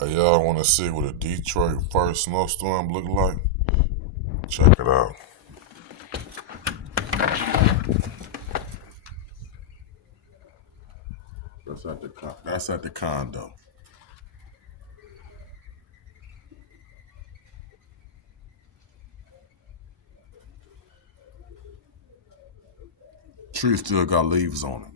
Hey, y'all want to see what a Detroit first snowstorm look like? Check it out. That's at the condo. Tree still got leaves on it.